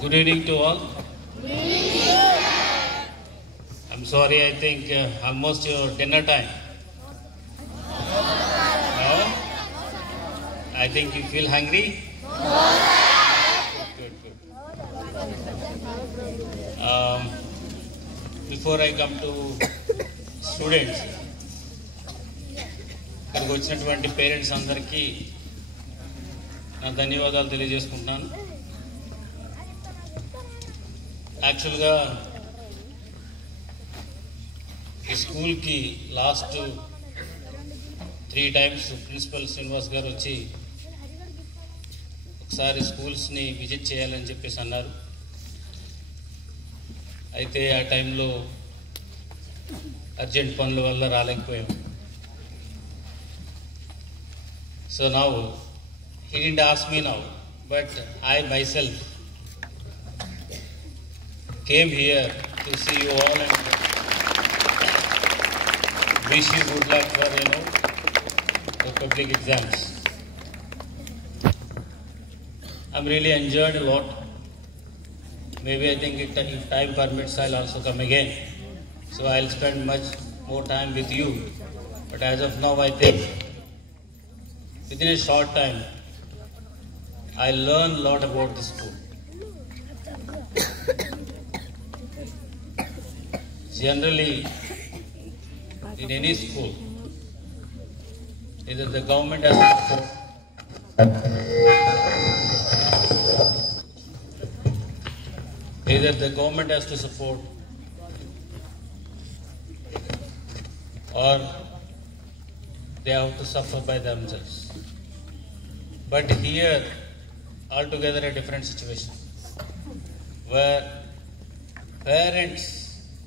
Good evening to all. I'm sorry, I think almost your dinner time. No? I think you feel hungry? Good, good. Before I come to students, ఇక్కడికి వచ్చినటువంటి parents అందరికీ నా ధన్యవాదాలు తెలియజేసుకుంటున్నాను. యాక్చువల్గా ఈ స్కూల్కి లాస్ట్ 3 times ప్రిన్సిపల్ శ్రీనివాస్ గారు వచ్చి ఒకసారి స్కూల్స్ని విజిట్ చేయాలని చెప్పేసి అన్నారు. అయితే ఆ టైంలో అర్జెంట్ పనుల వల్ల రాలేకపోయాం. So now, he didn't ask me now, but I myself came here to see you all and wish you good luck for, the public exams. I'm really enjoyed a lot. Maybe I think if time permits, I'll also come again. So I'll spend much more time with you. But as of now, I think within a short time, I learned a lot about the school. Generally, in any school, either the government has to support, or they have to suffer by themselves. But here, altogether a different situation, where parents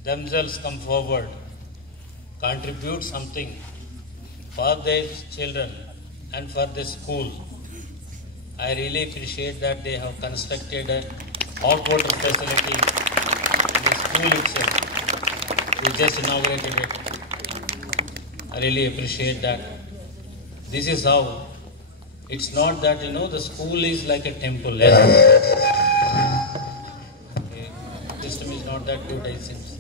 themselves come forward, contribute something for their children and for the school. I really appreciate that they have constructed a hot water facility in the school itself. We just inaugurated it. I really appreciate that. This is how. It's not that, the school is like a temple. Okay. System is not that good, it seems.